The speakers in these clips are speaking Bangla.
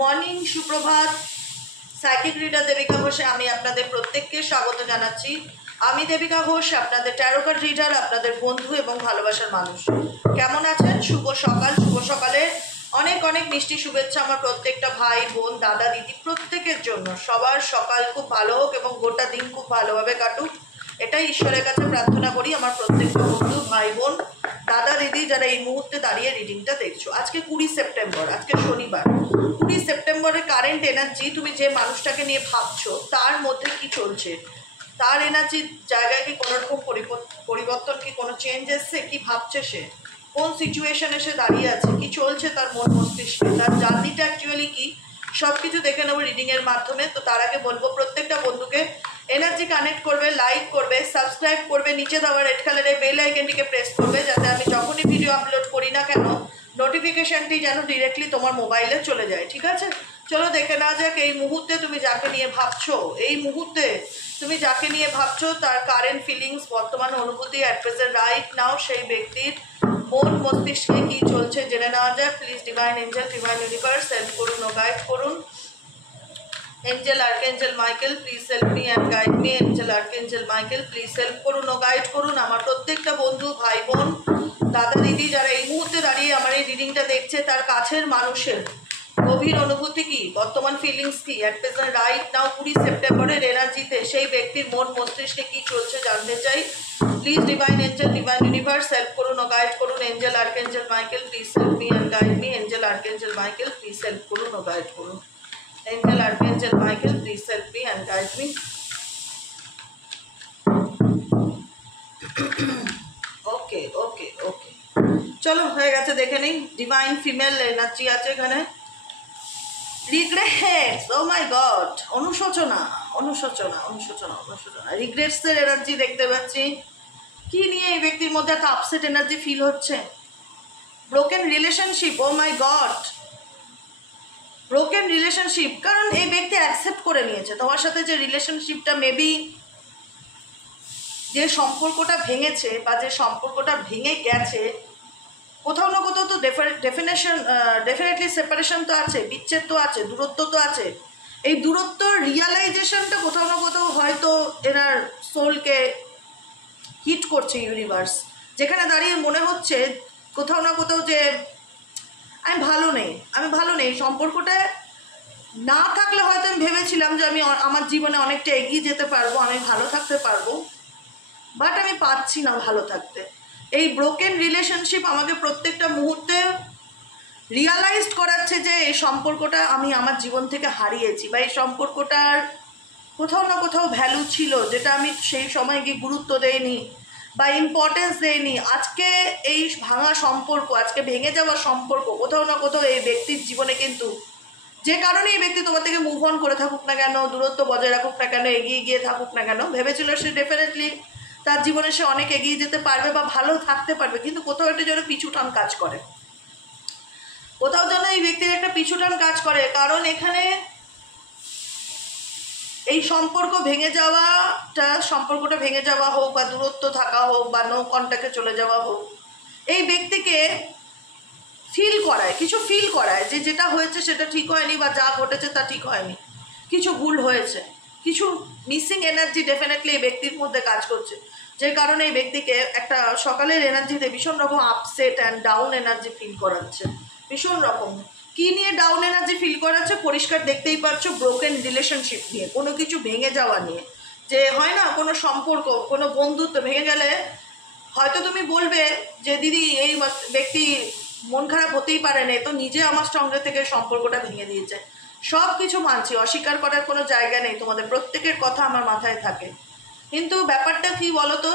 মর্নিং, সুপ্রভাত। সাইকিক রিডার দেবিকা ঘোষে আমি আপনাদের প্রত্যেককে স্বাগত জানাচ্ছি। আমি দেবিকা ঘোষ, আপনাদের ট্যারো কার্ড রিডার, আপনাদের বন্ধু এবং ভালোবাসার মানুষ। কেমন আছেন? শুভ সকাল। শুভ সকালে অনেক অনেক মিষ্টি শুভেচ্ছা আমার প্রত্যেকটা ভাই বোন, দাদা দিদি প্রত্যেকের জন্য। সবার সকাল খুব ভালো হোক এবং গোটা দিন খুব ভালোভাবে কাটুক, এটাই ঈশ্বরের কাছে প্রার্থনা করি। আমার প্রত্যেকটা বন্ধু, ভাই বোন, দাদা দিদি যারা এই মুহূর্তে দাঁড়িয়ে রিডিংটা দেখছো। আজকে 20 সেপ্টেম্বর, আজকে শনিবার। 20 সেপ্টেম্বরের কারেন্ট এনার্জি, তুমি যে মানুষটাকে নিয়ে ভাবছো তার মধ্যে কি চলছে, তার এনার্জির জায়গায় কি কোনো রকম পরিবর্তন, কি কোনো চেঞ্জ এসছে, কি ভাবছে সে, কোন সিচুয়েশনে সে দাঁড়িয়ে আছে, কি চলছে তার মন মস্তিষ্কে, তার জার্নিটা অ্যাকচুয়ালি কি, সব কিছু দেখে নেবো রিডিংয়ের মাধ্যমে। তো তার আগে বলবো প্রত্যেকটা বন্ধুকে এনার্জি কানেক্ট করবে, লাইক করবে, সাবস্ক্রাইব করবে, নিচে দেওয়া রেড কালারের বেল আইকনটিকে প্রেস করবে, যাতে আমি যখনই ভিডিও আপলোড করি না কেন নোটিফিকেশনটি যেন ডিরেক্টলি তোমার মোবাইলে চলে যায়। ঠিক আছে, চলো দেখে না যাক এই মুহূর্তে তুমি যাকে নিয়ে ভাবছো, এই মুহূর্তে তুমি যাকে নিয়ে ভাবছো তার কারেন্ট ফিলিংস, বর্তমান অনুভূতি, অ্যাট প্রেজেন্ট রাইট নাও সেই ব্যক্তির মন মস্তিষ্কে কি চলছে জেনে নেওয়া যায়। Please divine Angel, divine universe help করুন ও গাইড করুন। Angel archangel Michael please help me and guide me. Angel archangel Michael please help করুন ও গাইড করুন আমার প্রত্যেকটা বন্ধু, ভাই বোন, দাদা দিদি যারা এই মুহূর্তে দাঁড়িয়ে আমার এই রিডিংটা দেখছে, তার কাছের মানুষের গভীর অনুভূতি কি, বর্তমান ফিলিংস কি, অ্যাট প্রেজেন্ট রাইট নাও 20 সেপ্টেম্বরের এনার্জিতে সেই ব্যক্তির মন মস্তিষ্কে কি চলছে জানতে চাই। Please divine Angel, divine universe help করুন ও গাইড করুন। Angel archangel Michael please help me and guide me. Angel archangel Michael please help করুন ও গাইড করুন। Angel Archangel Michael please help me and guide me. ওকে ওকে ওকে, চলো হয়ে গেছে, দেখে নেই। ডিভাইন ফিমেল এনার্জি আছে এখানে। রিগ্রেটস, ও মাই গড, অনুশোচনা অনুশোচনা অনুশোচনা অনুশোচনা, রিগ্রেটসের এনার্জি দেখতে পাচ্ছি। কি নিয়ে এই ব্যক্তির মধ্যে একটা আপসেট এনার্জি ফিল হচ্ছে। ব্রোকেন রিলেশনশিপ, ও মাই গড, ব্রোকেন রিলেশনশিপ। কারণ এই ব্যক্তি অ্যাকসেপ্ট করে নিয়েছে তোমার সাথে যে রিলেশনশিপটা, মেবি যে সম্পর্কটা ভেঙেছে বা যে সম্পর্কটা ভেঙে গেছে, কোথাও না কোথাও তো ডেফিনেটলি সেপারেশন তো আছে, বিচ্ছেদ তো আছে, দূরত্ব তো আছে। এই দূরত্ব রিয়ালাইজেশনটা কোথাও না কোথাও হয়তো এনার সোলকে হিট করছে ইউনিভার্স, যেখানে দাঁড়িয়ে মনে হচ্ছে কোথাও না কোথাও যে আমি ভালো নেই সম্পর্কটা না থাকলে হয়তো আমি ভেবেছিলাম যে আমি আমার জীবনে অনেকটা এগিয়ে যেতে পারবো, আমি ভালো থাকতে পারবো, বাট আমি পাচ্ছি না ভালো থাকতে। এই ব্রোকেন রিলেশনশিপ আমাকে প্রত্যেকটা মুহূর্তে রিয়ালাইজড করাচ্ছে যে এই সম্পর্কটা আমি আমার জীবন থেকে হারিয়েছি, বা এই সম্পর্কটার কোথাও না কোথাও ভ্যালু ছিল যেটা আমি সেই সময় গিয়ে গুরুত্ব দেইনি বা ইম্পর্টেন্স দেয়নি। আজকে এই ভাঙা সম্পর্ক, আজকে ভেঙে যাওয়া সম্পর্ক কোথাও না কোথাও এই ব্যক্তির জীবনে কিন্তু, যে কারণে এই ব্যক্তি তোমার থেকে মুভ অন করে থাকুক না কেন, দূরত্ব বজায় রাখুক না কেন, এগিয়ে গিয়ে থাকুক না কেন, ভেবেছিল সে ডেফিনেটলি তার জীবনে সে অনেক এগিয়ে যেতে পারবে বা ভালো থাকতে পারবে, কিন্তু কোথাও একটা যেন পিছুটান কাজ করে, কোথাও যেন এই ব্যক্তির একটা পিছুটান কাজ করে। কারণ এখানে এই সম্পর্কটা ভেঙে যাওয়া হোক বা দূরত্ব থাকা হোক বা নো কন্ট্যাক্টে চলে যাওয়া হোক, এই ব্যক্তিকে কিছু ফিল করায় যে যেটা হয়েছে সেটা ঠিক হয়নি, বা যা ঘটেছে তা ঠিক হয়নি, কিছু ভুল হয়েছে, কিছু মিসিং এনার্জি ডেফিনেটলি এই ব্যক্তির মধ্যে কাজ করছে, যে কারণে এই ব্যক্তিকে একটা সকালের এনার্জিতে ভীষণ রকম upset and down energy feel করাচ্ছে। ভীষণ রকম কি নিয়ে ডাউন এনার্জি ফিল করাচ্ছে পরিষ্কার দেখতেই পাচ্ছ, ব্রোকেন রিলেশনশিপ নিয়ে, কোনো কিছু ভেঙে যাওয়া নিয়ে। যে হয় না, কোনো সম্পর্ক, কোনো বন্ধুত্ব ভেঙে গেলে হয়তো তুমি বলবে যে দিদি এই ব্যক্তি মন খারাপ হতেই পারে না, তো নিজে আমার সঙ্গে থেকে সম্পর্কটা ভেঙে দিয়েছে। সব কিছু মানছি, অস্বীকার করার কোনো জায়গা নেই, তোমাদের প্রত্যেকের কথা আমার মাথায় থাকে। কিন্তু ব্যাপারটা কি বলতো,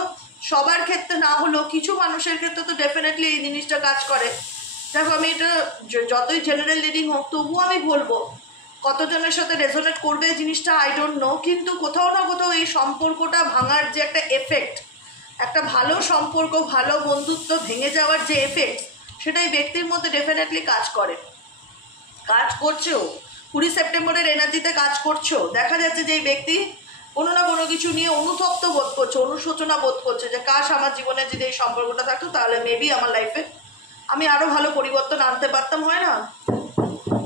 সবার ক্ষেত্রে না হলেও কিছু মানুষের ক্ষেত্রে তো ডেফিনেটলি এই জিনিসটা কাজ করে। দেখো, আমি এটা যতই জেনারেল রিডিং হোক তবুও আমি বলবো, কতজনের সাথে রেজোনেট করবে এই জিনিসটা আই ডোন্ট নো, কিন্তু কোথাও না কোথাও এই সম্পর্কটা ভাঙার যে একটা এফেক্ট, একটা ভালো সম্পর্ক, ভালো বন্ধুত্ব ভেঙে যাওয়ার যে এফেক্ট, সেটাই ব্যক্তির মধ্যে ডেফিনেটলি কাজ করছেও। 20 সেপ্টেম্বরের এনার্জিতে কাজ করছো। দেখা যাচ্ছে যে এই ব্যক্তি কোনো না কোনো কিছু নিয়ে অনুতপ্ত বোধ করছে, অনুশোচনা বোধ করছে যে কাশ আমার জীবনে যদি এই সম্পর্কটা থাকতো তাহলে মেবি আমার লাইফে আমি আরও ভালো পরিবর্তন আনতে পারতাম, হয় না?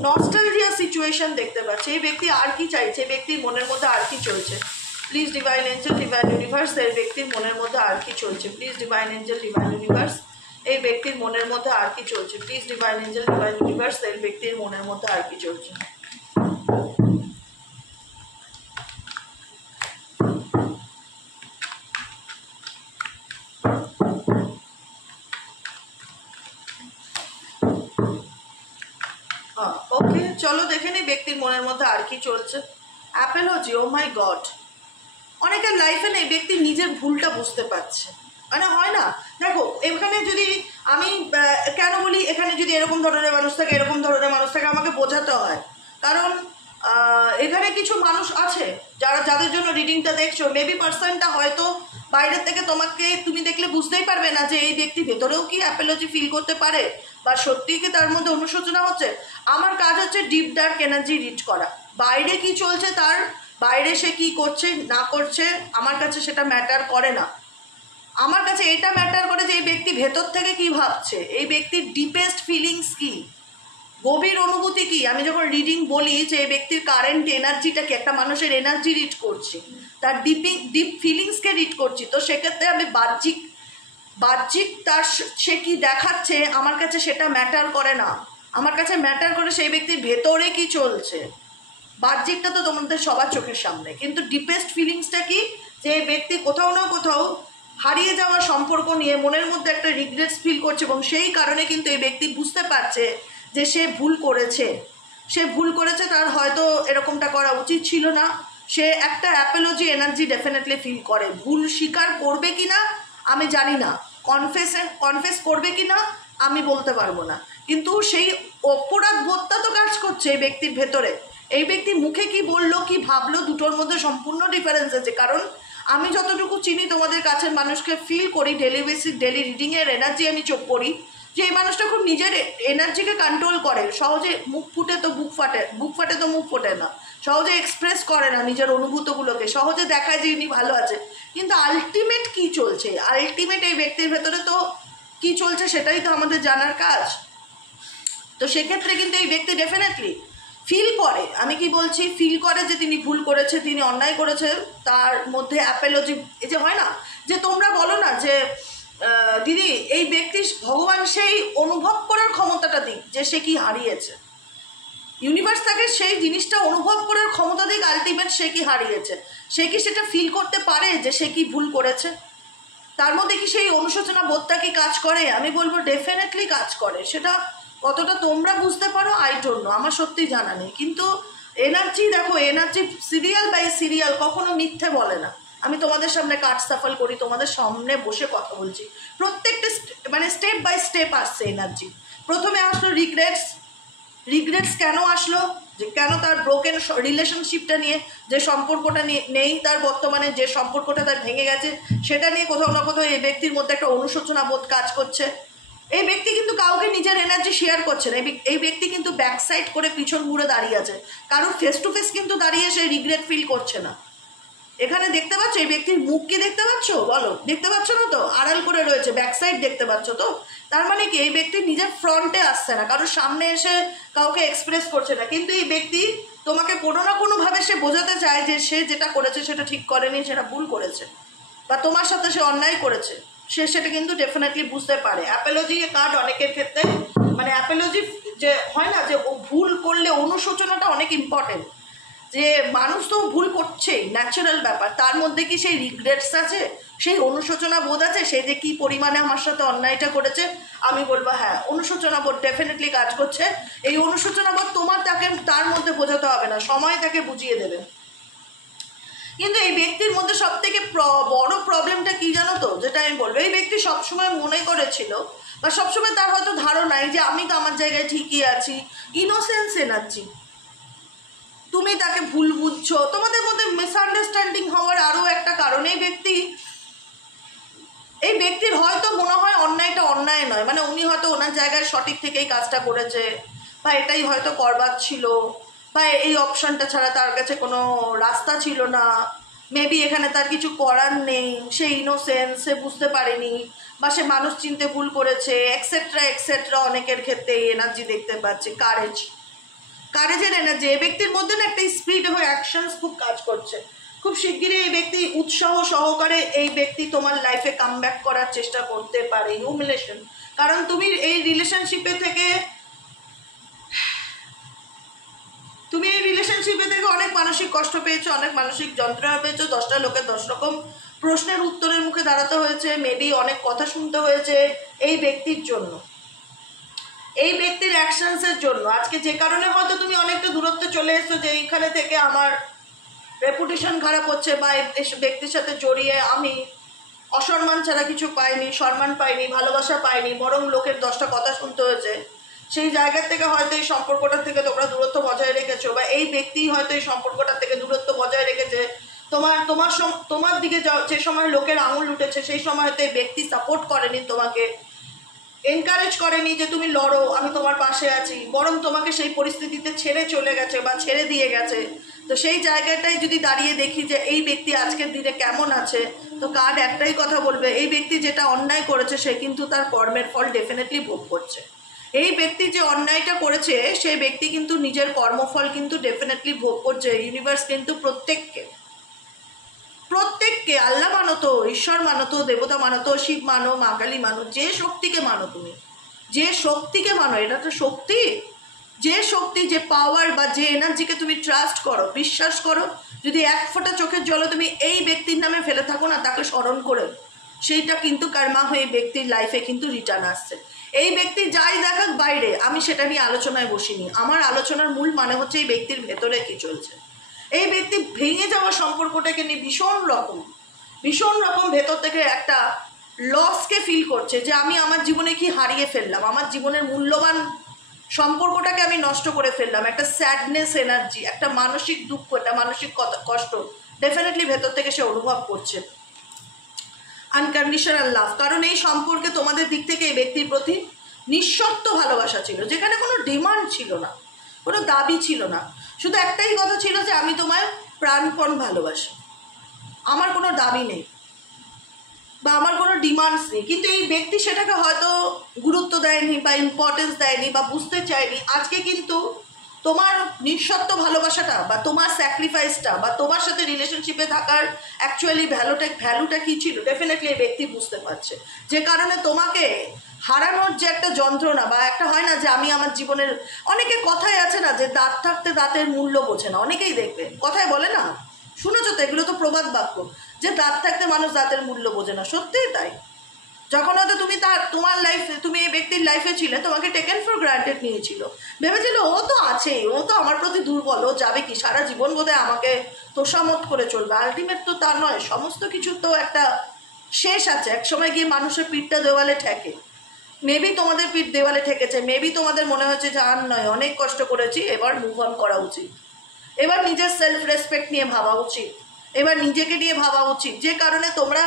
নস্টালজিয়া সিচুয়েশন দেখতে পাচ্ছি। এই ব্যক্তি আর কি চাইছে, এই ব্যক্তির মনের মধ্যে আর কি চলছে? Please divine Angel, divine universe, এই ব্যক্তির মনের মধ্যে আর কি চলছে? Please divine Angel, divine universe, এই ব্যক্তির মনের মধ্যে আর কি চলছে? Please divine Angel, divine universe, এই ব্যক্তির মনের মধ্যে আর কি চলছে? ওকে, চলো দেখে নিই ব্যক্তির মনের মধ্যে আর কি চলছে। অ্যাপোলজি, ও মাই গড। অনেকের লাইফে নেই ব্যক্তি নিজের ভুলটা বুঝতে পারছে, মানে হয় না। দেখো এখানে যদি আমি কেন বলি, এখানে যদি এরকম ধরনের মানুষ থাকে, এরকম ধরনের মানুষ থাকে, আমাকে বোঝাতে হয়। কারণ এখানে কিছু মানুষ আছে যাদের জন্য রিডিংটা দেখছো, মেবি পার্সনটা হয়তো বাইরের থেকে তোমাকে তুমি দেখলে বুঝতেই পারবে না যে এই ব্যক্তি ভেতরেও কি অ্যাপোলজি ফিল করতে পারে বা সত্যিই কি তার মধ্যে অনুশোচনা হচ্ছে। আমার কাজ হচ্ছে ডিপ ডার্ক এনার্জি রিড করা। বাইরে কি চলছে, তার বাইরে সে কি করছে না করছে আমার কাছে সেটা ম্যাটার করে না। আমার কাছে এটা ম্যাটার করে যে এই ব্যক্তি ভেতর থেকে কি ভাবছে, এই ব্যক্তির ডিপেস্ট ফিলিংস কি, গভীর অনুভূতি কি। আমি যখন রিডিং বলি যে এই ব্যক্তির কারেন্ট এনার্জিটা কি, একটা মানুষের এনার্জি রিড করছি, তার ডিপ ফিলিংসকে রিড করছি, তো সেক্ষেত্রে আমি বাহ্যিক তার সে কি দেখাচ্ছে আমার কাছে সেটা ম্যাটার করে না। আমার কাছে ম্যাটার করে সেই ব্যক্তির ভেতরে কি চলছে। বাহ্যিকটা তো তোমাদের সবার চোখের সামনে, কিন্তু ডিপেস্ট ফিলিংসটা কি, যে ব্যক্তি কোথাও না কোথাও হারিয়ে যাওয়া সম্পর্ক নিয়ে মনের মধ্যে একটা রিগ্রেটস ফিল করছে, এবং সেই কারণে কিন্তু এই ব্যক্তি বুঝতে পারছে যে সে ভুল করেছে, তার হয়তো এরকমটা করা উচিত ছিল না। সে একটা অ্যাপোলজি এনার্জি ডেফিনেটলি ফিল করে। ভুল স্বীকার করবে কি না আমি জানি না, কনফেস করবে কি না আমি বলতে পারবো না, কিন্তু সেই অপরাধ বোধটা তো কাজ করছে এই ব্যক্তির ভেতরে। এই ব্যক্তি মুখে কি বললো কি ভাবলো দুটোর মধ্যে সম্পূর্ণ ডিফারেন্স আছে। কারণ আমি যতটুকু চিনি তোমাদের কাছের মানুষকে ফিল করি, ডেলি রিডিংয়ের এনার্জি আমি চোখ করি যে এই মানুষটা খুব নিজের এনার্জিকে কন্ট্রোল করে। সহজে মুখ ফুটে তো বুক ফাটে তো মুখ ফোটে না, সহজে এক্সপ্রেস করে না নিজের অনুভূতগুলোকে, সহজে দেখায় যে ইনি ভালো আছে। কিন্তু আলটিমেট কি চলছে, আলটিমেট এই ব্যক্তির ভেতরে তো কি চলছে সেটাই তো আমাদের জানার কাজ। তো সেক্ষেত্রে কিন্তু এই ব্যক্তি ডেফিনেটলি ফিল করে, আমি কি বলছি, ফিল করে যে তিনি ভুল করেছে, তিনি অন্যায় করেছে। তার মধ্যে অ্যাপোলজি, এই যে হয় না যে তোমরা বলো না যে দিদি এই ব্যক্তি ভগবান সেই অনুভব করার ক্ষমতাটা দিক যে সে কি হারিয়েছে, ইউনিভার্স তাকে সেই জিনিসটা অনুভব করার ক্ষমতা দিক, আলটিমেট সে কি হারিয়েছে, সে কি সেটা ফিল করতে পারে যে সে কি ভুল করেছে। তার মধ্যে কি সেই অনুশোচনা বোধটা কি কাজ করে? আমি বলবো ডেফিনেটলি কাজ করে। সেটা কতটা তোমরা বুঝতে পারো আই ডোন্ট নো, আমার সত্যি জানা নেই। কিন্তু এনার্জি দেখো, এনার্জি সিরিয়াল বাই সিরিয়াল কখনো মিথ্যে বলে না। আমি তোমাদের সামনে কাট সাফল করি, তোমাদের সামনে বসে কথা বলছি, প্রত্যেকটা মানে স্টেপ বাই স্টেপ আসছে এনার্জি। প্রথমে আসলো রিগ্রেটস কেন আসলো, যে কেন তার ব্রোকেন রিলেশনশিপটা নিয়ে, যে সম্পর্কটা নেই তার বর্তমানে, যে সম্পর্কটা তার ভেঙে গেছে সেটা নিয়ে কোথাও না কোথাও এই ব্যক্তির মধ্যে একটা অনুশোচনা বোধ কাজ করছে। এই ব্যক্তি কিন্তু কাউকে নিজের এনার্জি শেয়ার করছে না। এই ব্যক্তি কিন্তু ব্যাকসাইড করে পিছন ঘুরে দাঁড়িয়ে আছে, কারণ ফেস টু ফেস কিন্তু দাঁড়িয়ে সে রিগ্রেট ফিল করছে না। এখানে দেখতে পাচ্ছ এই ব্যক্তির মুখ কি দেখতে পাচ্ছ, বলো দেখতে পাচ্ছ না তো, আড়াল করে রয়েছে, ব্যাক সাইড দেখতে পাচ্ছ তো। তার মানে কি এই ব্যক্তি নিজের ফ্রন্টে আসছে না, কারোর সামনে এসে কাউকে এক্সপ্রেস করছে না, কিন্তু এই ব্যক্তি তোমাকে কোনো না কোনোভাবে সে বোঝাতে চায় যে সে যেটা করেছে সেটা ঠিক করেনি, সেটা ভুল করেছে, বা তোমার সাথে সে অন্যায় করেছে, সে সেটা কিন্তু ডেফিনেটলি বুঝতে পারে। অ্যাপোলজি কার্ড অনেকের ক্ষেত্রে, মানে অ্যাপোলজি যে হয় না যে ও ভুল করলে অনুশোচনাটা অনেক ইম্পর্টেন্ট, যে মানুষ তো ভুল করছেই, ন্যাচারাল ব্যাপার, তার মধ্যে কি সেই রিগ্রেটস আছে, সেই অনুশোচনা বোধ আছে, সে যে কি পরিমাণে আমার সাথে অন্যায়টা করেছে। আমি বলবো হ্যাঁ, অনুশোচনা বোধ ডেফিনেটলি কাজ করছে। এই অনুশোচনা বোধ তার মধ্যে বোঝাতে হবে না, সময় তাকে বুঝিয়ে দেবে। কিন্তু এই ব্যক্তির মধ্যে সব থেকে বড় প্রবলেমটা কি জানো তো, যেটা আমি বলবো, এই ব্যক্তি সবসময় মনে করেছিল বা সবসময় তার হয়তো ধারণাই যে আমি তো আমার জায়গায় ঠিকই আছি, ইনোসেন্স এনার্জি, তুমি তাকে ভুল বুঝছো, তোমাদের মধ্যে মিসআন্ডারস্ট্যান্ডিং হওয়ার আরও একটা কারণ। এই ব্যক্তির হয়তো মনে হয় অন্যায়টা অন্যায় নয়, মানে উনি হয়তো ওনার জায়গায় সঠিক থেকেই কাজটা করেছে, বা এটাই হয়তো করবার ছিল, বা এই অপশানটা ছাড়া তার কাছে কোনো রাস্তা ছিল না, মেবি এখানে তার কিছু করার নেই, সে ইনোসেন্স, সে বুঝতে পারেনি, বা সে মানুষ চিনতে ভুল করেছে, এক্সেট্রা এক্সেট্রা। অনেকের ক্ষেত্রে এই এনার্জি দেখতে পাচ্ছে কারেজ। কারেজের এনার্জি, এই ব্যক্তির মধ্যে না একটা স্পিরিট এবং অ্যাকশনস খুব কাজ করছে। খুব শিগগিরই এই ব্যক্তি উৎসাহ সহকারে এই ব্যক্তি তোমার লাইফে কাম ব্যাক করার চেষ্টা করতে পারে, হিউমিলেশন। কারণ তুমি এই রিলেশনশিপে থেকে অনেক মানসিক কষ্ট পেয়েছো, অনেক মানসিক যন্ত্রণা পেয়েছো, 10টা লোকের 10 রকম প্রশ্নের উত্তরের মুখে দাঁড়াতে হয়েছে, মেবি অনেক কথা শুনতে হয়েছে এই ব্যক্তির জন্য, এই ব্যক্তির অ্যাকশনসের জন্য। আজকে যে কারণে হয়তো তুমি অনেকটা দূরত্বে চলে এসছো, যে এইখানে থেকে আমার রেপুটেশন খারাপ হচ্ছে, বা এই ব্যক্তির সাথে জড়িয়ে আমি অসম্মান ছাড়া কিছু পাইনি, সম্মান পাইনি, ভালোবাসা পাইনি, বরং লোকের 10টা কথা শুনতে হয়েছে। সেই জায়গা থেকে হয়তো এই সম্পর্কটা থেকে তোমরা দূরত্ব বজায় রেখেছো, বা এই ব্যক্তি হয়তো এই সম্পর্কটা থেকে দূরত্ব বজায় রেখেছে। তোমার দিকে যে সময় লোকের আঙুল উঠেছে, সেই সময় হয়তো এই ব্যক্তি সাপোর্ট করেনি, তোমাকে এনকারেজ করেনি যে তুমি লড়ো, আমি তোমার পাশে আছি, বরং তোমাকে সেই পরিস্থিতিতে ছেড়ে চলে গেছে বা ছেড়ে দিয়ে গেছে। তো সেই জায়গাটাই যদি দাঁড়িয়ে দেখি যে এই ব্যক্তি আজকের দিনে কেমন আছে, তো কার্ড একটাই কথা বলবে, এই ব্যক্তি যেটা অন্যায় করেছে সে কিন্তু তার কর্মের ফল ডেফিনেটলি ভোগ করছে। এই ব্যক্তি যে অন্যায়টা করেছে সেই ব্যক্তি কিন্তু নিজের কর্মফল কিন্তু ডেফিনেটলি ভোগ করছে। ইউনিভার্স কিন্তু প্রত্যেককে আল্লাহ মানো তো, ঈশ্বর মানো তো, দেবতা মানো তো, শিব মানো, মা কালী মানো, যে শক্তিকে মানো, তুমি যে শক্তিকে মানো, এটা তো শক্তি, যে শক্তি, যে পাওয়ার বা যে এনার্জিকে তুমি ট্রাস্ট করো, বিশ্বাস করো, যদি এক ফোঁটা চোখের জল তুমি এই ব্যক্তির নামে ফেলে থাকো না, তাকে স্মরণ করে, সেইটা কিন্তু কর্মা হয়ে ব্যক্তির লাইফে কিন্তু রিটার্ন আসছে। এই ব্যক্তি যাই দেখাক বাইরে, আমি সেটা নিয়ে আলোচনায় বসিনি। আমার আলোচনার মূল মানে হচ্ছে এই ব্যক্তির ভেতরে কি চলছে। এই ব্যক্তি ভেঙে যাওয়া সম্পর্কটাকে নিয়ে ভীষণ রকম ভেতর থেকে একটা লসকে ফিল করছে, যে আমি আমার জীবনে কি হারিয়ে ফেললাম, আমার জীবনের মূল্যবান সম্পর্কটাকে আমি নষ্ট করে ফেললাম। একটা স্যাডনেস এনার্জি, একটা মানসিক দুঃখ, একটা মানসিক কষ্ট ডেফিনেটলি ভেতর থেকে সে অনুভব করছে। আনকন্ডিশনাল লাভ, কারণ এই সম্পর্কে তোমাদের দিক থেকে এই ব্যক্তির প্রতি নিঃশর্ত ভালোবাসা ছিল, যেখানে কোনো ডিমান্ড ছিল না, কোনো দাবি ছিল না, শুধু একটাই কথা ছিল যে আমি তোমায় প্রাণপণ ভালোবাসি, আমার কোনো দাবি নেই বা আমার কোনো ডিমান্ডস নেই। কিন্তু এই ব্যক্তি সেটাকে হয়তো গুরুত্ব দেয়নি বা ইম্পর্টেন্স দেয়নি বা বুঝতে চায়নি। আজকে কিন্তু তোমার নিঃশর্ত ভালোবাসাটা বা তোমার স্যাক্রিফাইসটা বা তোমার সাথে রিলেশনশিপে থাকার অ্যাকচুয়ালি ভ্যালুটা কী ছিল, ডেফিনেটলি এই ব্যক্তি বুঝতে পারছে। যে কারণে তোমাকে হারানোর যে একটা যন্ত্রণা, বা একটা হয় না যে আমি আমার জীবনের, অনেকে কথায় আছে না যে দাঁত থাকতে দাঁতের মূল্য বোঝে না, অনেকেই দেখবে কথায় বলে না, শুনেছো তো, এগুলো তো প্রবাদ বাক্য, যে দাঁত থাকতে মানুষ দাঁতের মূল্য বোঝে না। সত্যিই তাই। যখন হয়তো তুমি তোমার লাইফে, তুমি এই ব্যক্তির লাইফে ছিলে, তোমাকে টেকেন ফর গ্রান্টেড নিয়েছিল, ভেবেছিল ও তো আছেই, ও তো আমার প্রতি দুর্বল, ও যাবে কি, সারা জীবন বোধহয় আমাকে তোষামত করে চলবে। আলটিমেট তো তা নয়, সমস্ত কিছু তো একটা শেষ আছে। এক সময় গিয়ে মানুষের পিঠটা দেওয়ালে ঠেকে। মেবি তোমাদের পিঠ দেওয়ালে ঠেকেছে, মেবি তোমাদের মনে হচ্ছে যে আর নয়, অনেক কষ্ট করেছি, এবার মুভ অন করা উচিত, এবার নিজের সেলফ রেসপেক্ট নিয়ে ভাবা উচিত, এবার নিজেকে নিয়ে ভাবা উচিত। যে কারণে তোমরা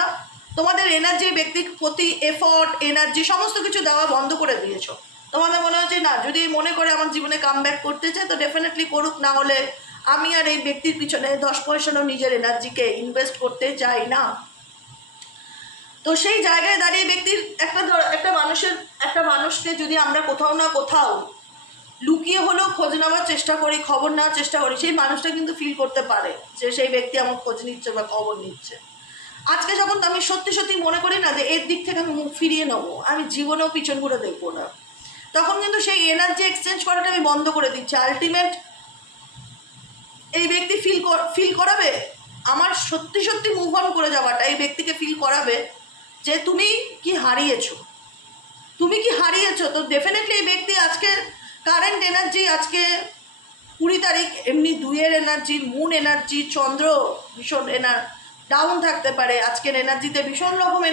তোমাদের এনার্জি, ব্যক্তির প্রতি এফর্ট, এনার্জি সমস্ত কিছু দেওয়া বন্ধ করে দিয়েছো। তোমাদের মনে হচ্ছে না, যদি মনে করে আমার জীবনে কাম ব্যাক করতে চায় তো ডেফিনেটলি করুক, না হলে আমি আর এই ব্যক্তির পিছনে 10 পয়সাও নিজের এনার্জিকে ইনভেস্ট করতে চাই না। তো সেই জায়গায় দাঁড়িয়ে ব্যক্তির একটা মানুষকে যদি আমরা কোথাও না কোথাও লুকিয়ে হলেও খোঁজ নেওয়ার চেষ্টা করি, খবর নেওয়ার চেষ্টা করি, সেই মানুষটা কিন্তু ফিল করতে পারে যে সেই ব্যক্তি আমার খোঁজ নিচ্ছে বা খবর নিচ্ছে। আজকে যখন আমি সত্যি মনে করি না যে এর দিক থেকে আমি মুখ ফিরিয়ে নেবো, আমি জীবনেও পিছন ঘুরে দেখবো না, তখন কিন্তু সেই এনার্জি এক্সচেঞ্জ করাটা আমি বন্ধ করে দিচ্ছি। আলটিমেট এই ব্যক্তি ফিল করাবে, আমার সত্যি মুভ অন করে যাওয়াটা এই ব্যক্তিকে ফিল করাবে যে তুমি কি হারিয়েছো, তো ডেফিনেটলি এই ব্যক্তি আজকে কারেন্ট এনার্জি, আজকে 20 তারিখ, এমনি 2-এর এনার্জি, মুন এনার্জি, চন্দ্র ভীষণ ডাউন থাকতে পারে। আজকের এনার্জিতে ভীষণ রকম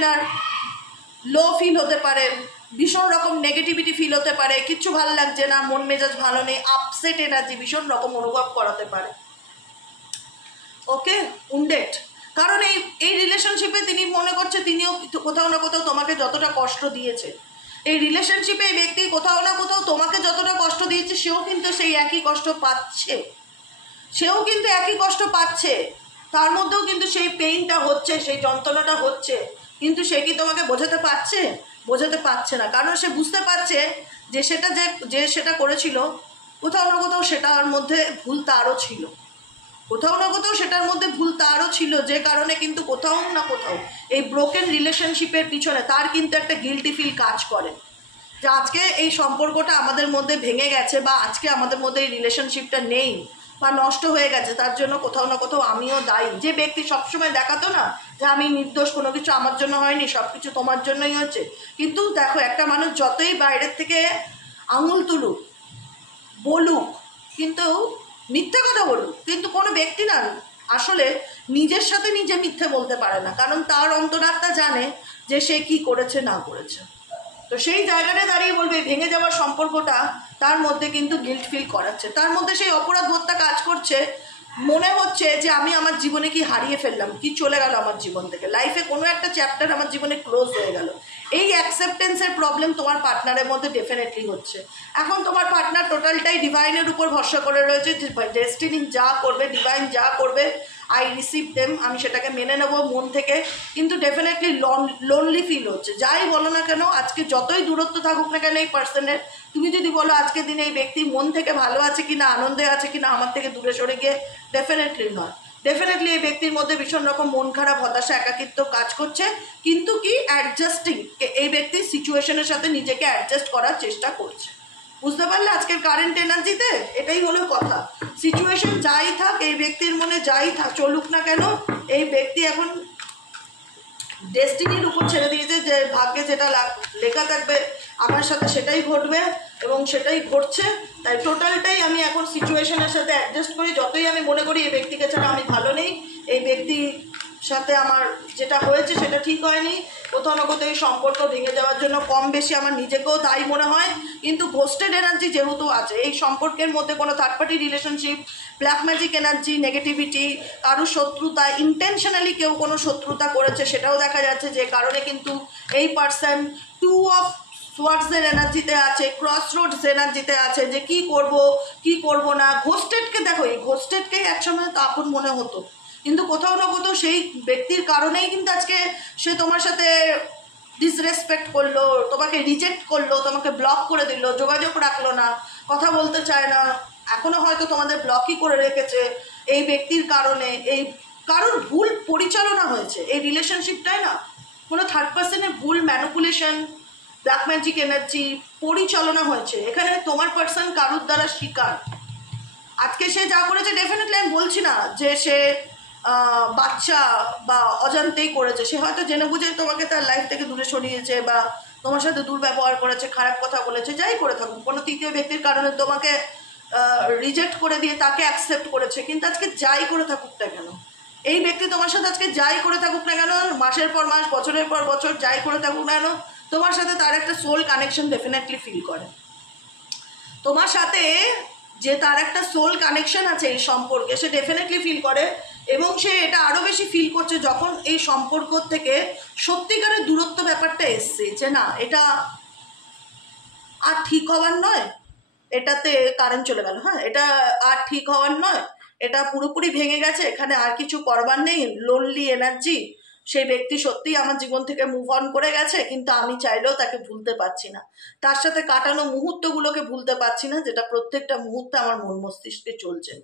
লো ফিল হতে পারে, ভীষণ রকম নেগেটিভিটি ফিল হতে পারে, কিচ্ছু ভালো লাগছে না, মন মেজাজ ভালো নেই, আপসেট এনার্জি ভীষণ রকম অনুভব করাতে পারে। ওকে, উন্ডেট, কারণ এই রিলেশনশিপে তিনি মনে করছে তিনিও কোথাও না কোথাও তোমাকে যতটা কষ্ট দিয়েছে, এই রিলেশনশিপে এই ব্যক্তি কোথাও না কোথাও তোমাকে যতটা কষ্ট দিয়েছে, সেও কিন্তু একই কষ্ট পাচ্ছে, তার মধ্যেও কিন্তু সেই পেইনটা হচ্ছে, সেই যন্ত্রণাটা হচ্ছে, কিন্তু সে কি তোমাকে বোঝাতে পারছে না, কারণ সে বুঝতে পারছে যে সেটা করেছিল কোথাও না কোথাও সেটার মধ্যে ভুল তারও ছিল, কোথাও না কোথাও সেটার মধ্যে ভুল তারও ছিল, যে কারণে কিন্তু কোথাও না কোথাও এই ব্রোকেন রিলেশনশিপের পিছনে তার কিন্তু একটা গিল্টি ফিল কাজ করে, যে আজকে এই সম্পর্কটা আমাদের মধ্যে ভেঙে গেছে বা আজকে আমাদের মধ্যে এই রিলেশনশিপটা নেই বা নষ্ট হয়ে গেছে, তার জন্য কোথাও না কোথাও আমিও দায়ী। যে ব্যক্তি সবসময় দেখাতো না যে আমি নির্দোষ, কোনো কিছু আমার জন্য হয়নি, সব কিছু তোমার জন্যই হচ্ছে, কিন্তু দেখো একটা মানুষ যতই বাইরের থেকে আঙুল তুলুক, বলুক, কিন্তু মিথ্যে কথা বলুক, কিন্তু কোনো ব্যক্তি না আসলে নিজের সাথে নিজে মিথ্যে বলতে পারে না, কারণ তার অন্তরাত্মা জানে যে সে কি করেছে না করেছে। তো সেই জায়গাটা দাঁড়িয়ে বলবে ভেঙে যাওয়ার সম্পর্কটা তার মধ্যে কিন্তু গিল্ট ফিল করাচ্ছে, তার মধ্যে সেই অপরাধ বোধটা কাজ করছে, মনে হচ্ছে যে আমি আমার জীবনে কি হারিয়ে ফেললাম, কি চলে গেল আমার জীবন থেকে, লাইফে কোনো একটা চ্যাপ্টার আমার জীবনে ক্লোজ হয়ে গেল। এই অ্যাকসেপ্টেন্সের প্রবলেম তোমার পার্টনারের মধ্যে ডেফিনেটলি হচ্ছে। এখন তোমার পার্টনার টোটালটাই ডিভাইনের উপর ভরসা করে রয়েছে, যে ডেস্টিনি যা করবে, ডিভাইন যা করবে, আই রিসিভ দেম, আমি সেটাকে মেনে নেবো মন থেকে, কিন্তু ডেফিনেটলি লোনলি ফিল হচ্ছে। যাই বলো না কেন, আজকে যতই দূরত্ব থাকুক না কেন এই পার্সনের, তুমি যদি বলো আজকের দিনে এই ব্যক্তি মন থেকে ভালো আছে কিনা, আনন্দে আছে কিনা, আমার থেকে দূরে সরে গিয়ে, ডেফিনেটলি নয়। ডেফিনেটলি এই ব্যক্তির মধ্যে ভীষণ রকম মন খারাপ, হতাশা, একাকিত্ব কাজ করছে, কিন্তু কি অ্যাডজাস্টিং, এই ব্যক্তি সিচুয়েশনের সাথে নিজেকে অ্যাডজাস্ট করার চেষ্টা করছে। বুঝতে পারলে আজকের কারেন্ট এনার্জিতে এটাই হলো কথা। সিচুয়েশন যাই থাক, এই ব্যক্তির মনে যাই থাক চলুক না কেন, এই ব্যক্তি এখন ডেস্টিনির উপর ছেড়ে দিয়েছে, যে ভাগ্যে যেটা লেখা থাকবে আমার সাথে সেটাই ঘটবে এবং সেটাই ঘটছে। তাই টোটালটাই আমি এখন সিচুয়েশনের সাথে অ্যাডজাস্ট করি। যতই আমি মনে করি এই ব্যক্তিকে ছাড়া আমি ভালো নেই, এই ব্যক্তির সাথে আমার যেটা হয়েছে সেটা ঠিক হয়নি, কোথাও না কোথাও এই সম্পর্ক ভেঙে যাওয়ার জন্য কম বেশি আমার নিজেকেও দায়ী মনে হয়, কিন্তু ঘোস্টেড এনার্জি যেহেতু আছে এই সম্পর্কের মধ্যে, কোনো third party relationship, black magic energy, negativity, কারো শত্রুতা, ইন্টেনশনালি কেউ কোনো শত্রুতা করেছে সেটাও দেখা যাচ্ছে, যে কারণে কিন্তু এই পার্সন টু অফ সোয়ার্ডসের এনার্জিতে আছে, ক্রস রোডস এনার্জিতে আছে, যে কি করব না। ঘোস্টেডকে দেখো, এই ঘোস্টেডকেই একসময় তো আপন মনে হতো, কিন্তু কোথাও না কোথাও সেই ব্যক্তির কারণেই কিন্তু আজকে সে তোমার সাথে ডিসরেসপেক্ট করলো, তোমাকে রিজেক্ট করলো, তোমাকে ব্লক করে দিল, যোগাযোগ রাখলো না, কথা বলতে চায় না, এখনো হয়তো তোমাদের ব্লকই করে রেখেছে এই ব্যক্তির কারণে। এই কারোর ভুল পরিচালনা হয়েছে এই রিলেশনশিপটাই না, কোনো থার্ড পার্সনের ভুল ম্যানিপুলেশন, ব্ল্যাক ম্যাজিক এনার্জি পরিচালনা হয়েছে এখানে। তোমার পার্সন কারোর দ্বারা শিকার। আজকে সে যা করেছে, ডেফিনেটলি আমি বলছি না যে সে বাচ্চা বা অজান্তেই করেছে, সে হয়তো জেনে বুঝে তোমাকে তার লাইফ থেকে দূরে সরিয়েছে বা তোমার সাথে দুর্ব্যবহার করেছে, খারাপ কথা বলেছে, যাই করে থাকুক, কোনো তৃতীয় ব্যক্তির কারণে তোমাকে রিজেক্ট করে দিয়ে তাকে অ্যাকসেপ্ট করেছে, কিন্তু আজকে যাই করে থাকুক না কেন, এই ব্যক্তি তোমার সাথে আজকে যাই করে থাকুক না কেন, মাসের পর মাস, বছরের পর বছর যাই করে থাকুক না কেন, তোমার সাথে তার একটা সোল কানেকশন ডেফিনেটলি ফিল করে। তোমার সাথে যে তার একটা সোল কানেকশন আছে এই সম্পর্কে, সে ডেফিনেটলি ফিল করে, এবং সে এটা আরও বেশি ফিল করছে যখন এই সম্পর্ক থেকে সত্যিকারের দূরত্ব ব্যাপারটা এসছে, যে না এটা আর ঠিক হওয়ার নয়, এটাতে কারেন্ট চলে গেল, হ্যাঁ এটা আর ঠিক হওয়ার নয়, এটা পুরোপুরি ভেঙে গেছে, এখানে আর কিছু করবার নেই। লোনলি এনার্জি, সেই ব্যক্তি সত্যিই আমার জীবন থেকে মুভ অন করে গেছে, কিন্তু আমি চাইলেও তাকে ভুলতে পারছি না, তার সাথে কাটানো মুহূর্তগুলোকে ভুলতে পারছি না, যেটা প্রত্যেকটা মুহূর্তে আমার মন মস্তিষ্কে চলছে।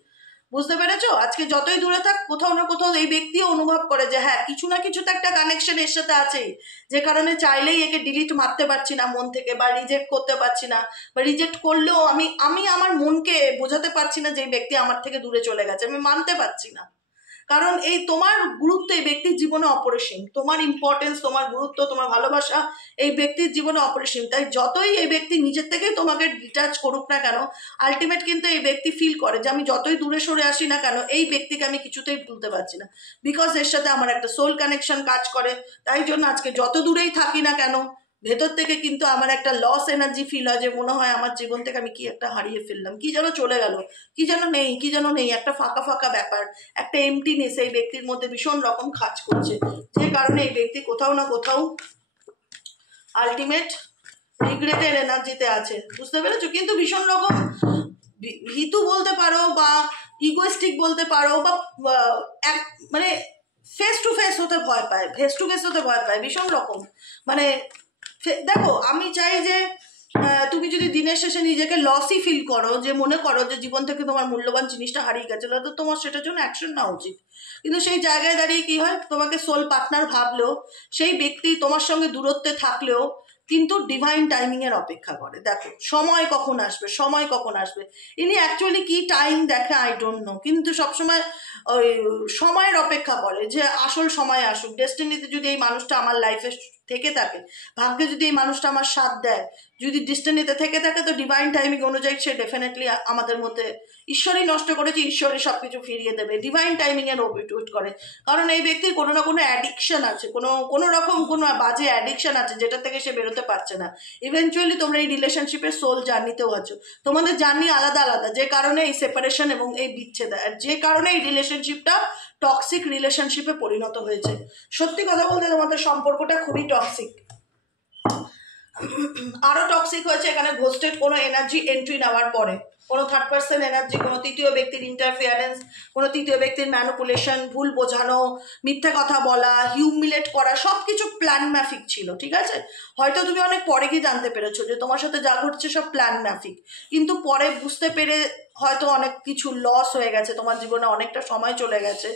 বুঝতে পেরেছো? আজকে যতই দূরে থাক, কোথাও না কোথাও এই ব্যক্তিও অনুভব করে যে হ্যাঁ কিছু না কিছু তো একটা কানেকশন এর সাথে আছেই, যে কারণে চাইলেই একে ডিলিট মারতে পারছি না মন থেকে, বা রিজেক্ট করতে পারছি না, বা রিজেক্ট করলেও আমি আমার মনকে বোঝাতে পারছি না যে এই ব্যক্তি আমার থেকে দূরে চলে গেছে, আমি মানতে পারছি না, কারণ এই তোমার গুরুত্ব এই ব্যক্তির জীবনে অপরিসীম, তোমার ইম্পর্টেন্স, তোমার গুরুত্ব, তোমার ভালোবাসা এই ব্যক্তির জীবনে অপরিসীম। তাই যতই এই ব্যক্তি নিজের থেকেই তোমাকে ডিটাচ করুক না কেন, আলটিমেট কিন্তু এই ব্যক্তি ফিল করে যে আমি যতই দূরে সরে আসি না কেন, এই ব্যক্তিকে আমি কিছুতেই ভুলতে পারছি না, বিকজ এর সাথে আমার একটা সোল কানেকশন কাজ করে। তাই জন্য আজকে যত দূরেই থাকি না কেন, ভেতর থেকে কিন্তু আমার একটা লস এনার্জি ফিল হয়, যে মনে হয় আমার জীবন থেকে আমি কি একটা হারিয়ে ফেললাম, কি যেন চলে গেল, কি যেন নেই, একটা ফাঁকা ফাঁকা ব্যাপার, একটা এমটিনেস এই ব্যক্তির মধ্যে ভীষণ রকম কাজ করছে, যে কারণে এই ব্যক্তি কোথাও না কোথাও আলটিমেট রিগ্রেটের এনার্জিতে আছে। বুঝতে পেরেছো? কিন্তু ভীষণ রকম ভীতু বলতে পারো বা ইগোয়েস্টিক বলতে পারো, বা মানে ফেস টু ফেস হতে ভয় পায়, ভীষণ রকম। মানে দেখো, আমি চাই যে তুমি যদি দিনের শেষে নিজেকে লসই ফিল করো, যে মনে করো যে জীবন থেকে তোমার মূল্যবান জিনিসটা হারিয়ে গেছে, তো তোমার সেটার জন্য অ্যাকশন নেওয়া উচিত। কিন্তু সেই জায়গায় দাঁড়িয়ে কি হয়, তোমাকে সোল পার্টনার ভাবলেও সেই ব্যক্তি তোমার সঙ্গে দূরত্বে থাকলেও কিন্তু ডিভাইন টাইমিং এর অপেক্ষা করে। দেখো সময় কখন আসবে, সময় কখন আসবে, ইনি অ্যাকচুয়ালি কি টাইম দেখে আই ডোন্ট নো, কিন্তু সবসময় ওই সময়ের অপেক্ষা করে যে আসল সময় আসুক। ডেস্টিনিতে যদি এই মানুষটা আমার লাইফে থেকে থাকে, ভাগ্যে যদি এই মানুষটা আমার সাথ দেয়, যদি ডেস্টিনিতে থেকে থাকে, তো ডিভাইন টাইমিং অনুযায়ী সে ডেফিনেটলি আমাদের মধ্যে, ঈশ্বরই নষ্ট করেছে, ঈশ্বরই সবকিছু ফিরিয়ে দেবে, ডিভাইন টাইমিং এর ওয়েট করে। কারণ এই ব্যক্তির কোনো না কোনো অ্যাডিকশন আছে, কোনো রকম কোনো বাজে অ্যাডিকশন আছে যেটা থেকে সে বেরোতে পারছে না। ইভেনচুয়ালি তোমরা এই রিলেশনশিপের সোল জার্নিতেও আছো, তোমাদের জার্নি আলাদা আলাদা, যে কারণে এই সেপারেশন এবং এই বিচ্ছেদ, আর যে কারণে এই রিলেশনশিপটা টক্সিক রিলেশনশিপে পরিণত হয়েছে। সত্যি কথা বলতে তোমাদের সম্পর্কটা খুবই টক্সিক, আরো টক্সিক হয়েছে এখানে ঘোস্টেড কোনো এনার্জি এন্ট্রি নেওয়ার পরে, কোনো থার্ড পার্সন এনার্জি, কোনো তৃতীয় ব্যক্তির ইন্টারফিয়ারেন্স, কোনো তৃতীয় ব্যক্তির ম্যানিপুলেশন, ভুল বোঝানো, মিথ্যে কথা বলা, হিউমিলেট করা, সব কিছু প্ল্যান ম্যাফিক ছিল। ঠিক আছে, হয়তো তুমি অনেক পরে গিয়ে জানতে পেরেছো যে তোমার সাথে যা ঘটছে সব প্ল্যান ম্যাফিক, কিন্তু পরে বুঝতে পেরে হয়তো অনেক কিছু লস হয়ে গেছে, তোমার জীবনে অনেকটা সময় চলে গেছে।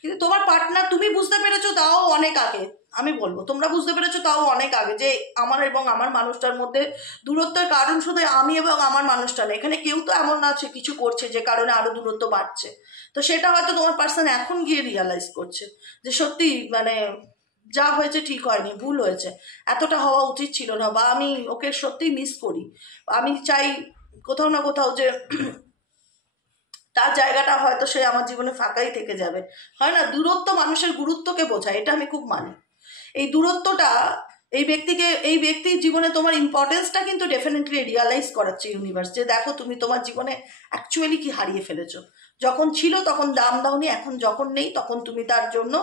কিন্তু তোমার পার্টনার, তুমি বুঝতে পেরেছো তাও অনেক আগে, আমি বলবো তোমরা বুঝতে পেরেছো তাও অনেক আগে, যে আমার এবং আমার মানুষটার মধ্যে দূরত্বের কারণ শুধু আমি এবং আমার মানুষটা না, এখানে কেউ তো এমন আছে কিছু করছে যে কারণে আরো দূরত্ব বাড়ছে। তো সেটা হয়তো তোমার পার্সন এখন গিয়ে রিয়ালাইজ করছে যে সত্যি মানে যা হয়েছে ঠিক হয়নি, ভুল হয়েছে, এতটা হওয়া উচিত ছিল না, বা আমি ওকে সত্যি মিস করি, আমি চাই কোথাও না কোথাও যে তার জায়গাটা হয়তো সে আমার জীবনে ফাঁকাই থেকে যাবে। হয় না, দূরত্ব মানুষের গুরুত্বকে বোঝায়, এটা আমি খুব মানি। এই দূরত্বটা এই ব্যক্তির জীবনে তোমার ইম্পর্টেন্সটা কিন্তু ডেফিনেটলি রিয়ালাইজ করাচ্ছে ইউনিভার্স, যে দেখো তুমি তোমার জীবনে অ্যাকচুয়ালি কি হারিয়ে ফেলেছো, যখন ছিল তখন দাম দাওনি, এখন যখন নেই তখন তুমি তার জন্য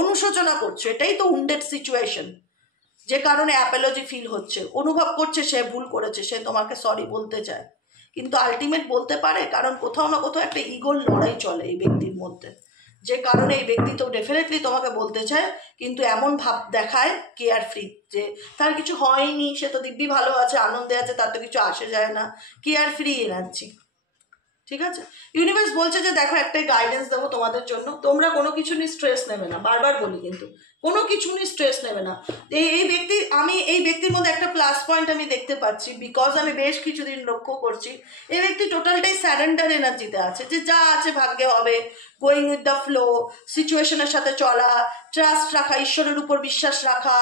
অনুশোচনা করছো, এটাই তো উন্ডেড সিচুয়েশন, যে কারণে অ্যাপোলজি ফিল হচ্ছে, অনুভব করছে সে ভুল করেছে, সে তোমাকে সরি বলতে চায়, কিন্তু আলটিমেট বলতে পারে, কারণ কোথাও না কোথাও একটা ইগোর লড়াই চলে এই ব্যক্তির মধ্যে, যে কারণে এই ব্যক্তি তো ডেফিনেটলি তোমাকে বলতে চায়, কিন্তু এমন ভাব দেখায় কেয়ার ফ্রি, যে তার কিছু হয়নি, সে তো দিব্যি ভালো আছে, আনন্দে আছে, তার তো কিছু আসে যায় না, কেয়ার ফ্রি এনার্জি। ঠিক আছে, ইউনিভার্স বলছে যে দেখো একটাই গাইডেন্স দেবো তোমাদের জন্য, তোমরা কোনো কিছু নিয়ে স্ট্রেস নেবে না, বারবার বলি কিন্তু কোনো কিছু নিয়ে স্ট্রেস নেবে না। এই ব্যক্তির মধ্যে একটা প্লাস পয়েন্ট আমি দেখতে পাচ্ছি, বিকজ আমি বেশ কিছুদিন লক্ষ্য করছি এই ব্যক্তি টোটালটাই স্যারেন্ডার এনার্জিতে আছে, যে যা আছে ভাগ্যে হবে, গোয়িং উইথ দ্য ফ্লো, সিচুয়েশনের সাথে চলা, ট্রাস্ট রাখা, ঈশ্বরের উপর বিশ্বাস রাখা,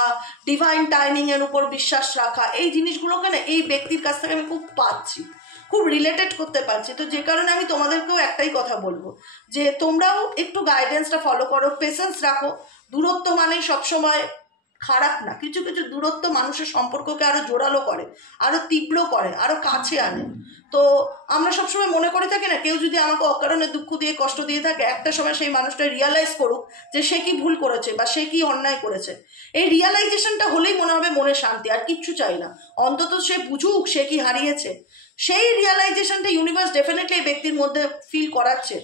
ডিভাইন টাইমিং এর উপর বিশ্বাস রাখা, এই জিনিসগুলোকে না এই ব্যক্তির কাছ থেকে আমি খুব পাচ্ছি, খুব রিলেটেড করতে পারছি। তো যে কারণে আমি তোমাদেরকেও একটাই কথা বলবো, যে তোমরাও একটু গাইডেন্সটা ফলো করো, পেশেন্স রাখো। দূরত্ব মানে সবসময় খারাপ না, কিছু কিছু দূরত্ব মানুষের সম্পর্ককে আরো জোরালো করে, আরো তীব্র করে, আরো কাছে আনে। তো আমরা সবসময় মনে করে থাকি না, কেউ যদি আমাকে অকারণে দুঃখ দিয়ে কষ্ট দিয়ে থাকে, একটা সময় সেই মানুষটা রিয়ালাইজ করুক যে সে কি ভুল করেছে বা সে কি অন্যায় করেছে, এই রিয়ালাইজেশনটা হলেই মনে হবে মনে শান্তি, আর কিচ্ছু চাই না, অন্তত সে বুঝুক সে কি হারিয়েছে। সেই রিয়ালাইজেশনটা ইউনিভার্স ডেফিনেটলি এই ব্যক্তির মধ্যে ফিল করাচ্ছে,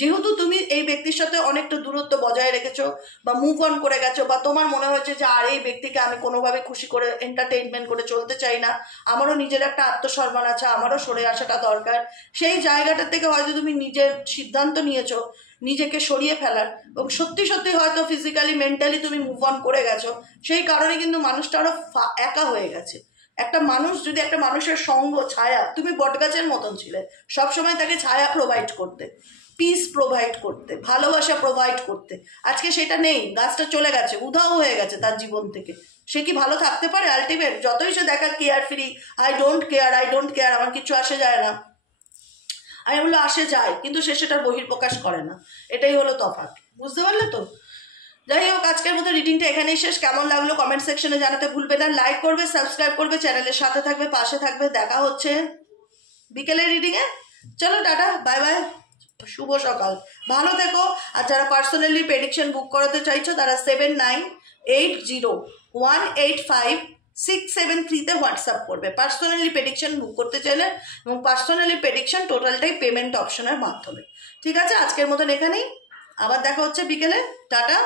যেহেতু তুমি এই ব্যক্তির সাথে অনেকটা দূরত্ব বজায় রেখেছো বা মুভ অন করে গেছো, বা তোমার মনে হয়েছে যে আর এই ব্যক্তিকে আমি কোনোভাবে খুশি করে এন্টারটেইনমেন্ট করে চলতে চাই না, আমারও নিজের একটা আত্মসম্মান আছে, আমারও সরে আসাটা দরকার, সেই জায়গাটা থেকে হয়তো তুমি নিজের সিদ্ধান্ত নিয়েছো নিজেকে সরিয়ে ফেলার, এবং সত্যি সত্যি হয়তো ফিজিক্যালি মেন্টালি তুমি মুভ অন করে গেছো, সেই কারণে কিন্তু মানুষটা আরো একা হয়ে গেছে। একটা মানুষ যদি একটা মানুষের সঙ্গ ছায়া, তুমি বটগাছের মতন ছিলে, সবসময় তাকে ছায়া প্রোভাইড করতে, পিস প্রোভাইড করতে, ভালোবাসা প্রোভাইড করতে, আজকে সেটা নেই, গাছটা চলে গেছে, উধাও হয়ে গেছে তার জীবন থেকে, সে কি ভালো থাকতে পারে? আলটিমেট যতই সে দেখা care free, I don't care, আমার কিছু আসে যায় না, আমি বললো আসে যায়, কিন্তু সে সেটার বহির্প্রকাশ করে না, এটাই হলো তফাৎ। বুঝতে পারলে তো? যাই হোক, আজকের মতো রিডিংটা এখানেই শেষ। কেমন লাগলো কমেন্ট সেকশনে জানাতে ভুলবে না, লাইক করবে, সাবস্ক্রাইব করবে, চ্যানেলের সাথে থাকবে, পাশে থাকবে। দেখা হচ্ছে বিকেলের রিডিংয়ে। চলো টাটা, বাই বাই, শুভ সকাল, ভালো থেকো। আর যারা পার্সোনালি প্রেডিকশন বুক করাতে চাইছো তারা 7980185673 হোয়াটসঅ্যাপ করবে পার্সোনালি প্রেডিকশন বুক করতে চাইলে, এবং পার্সোনালি প্রেডিকশন টোটালটাই পেমেন্ট অপশনের মাধ্যমে। ঠিক আছে, আজকের মতন এখানেই, আবার দেখা হচ্ছে বিকেলে, টাটা।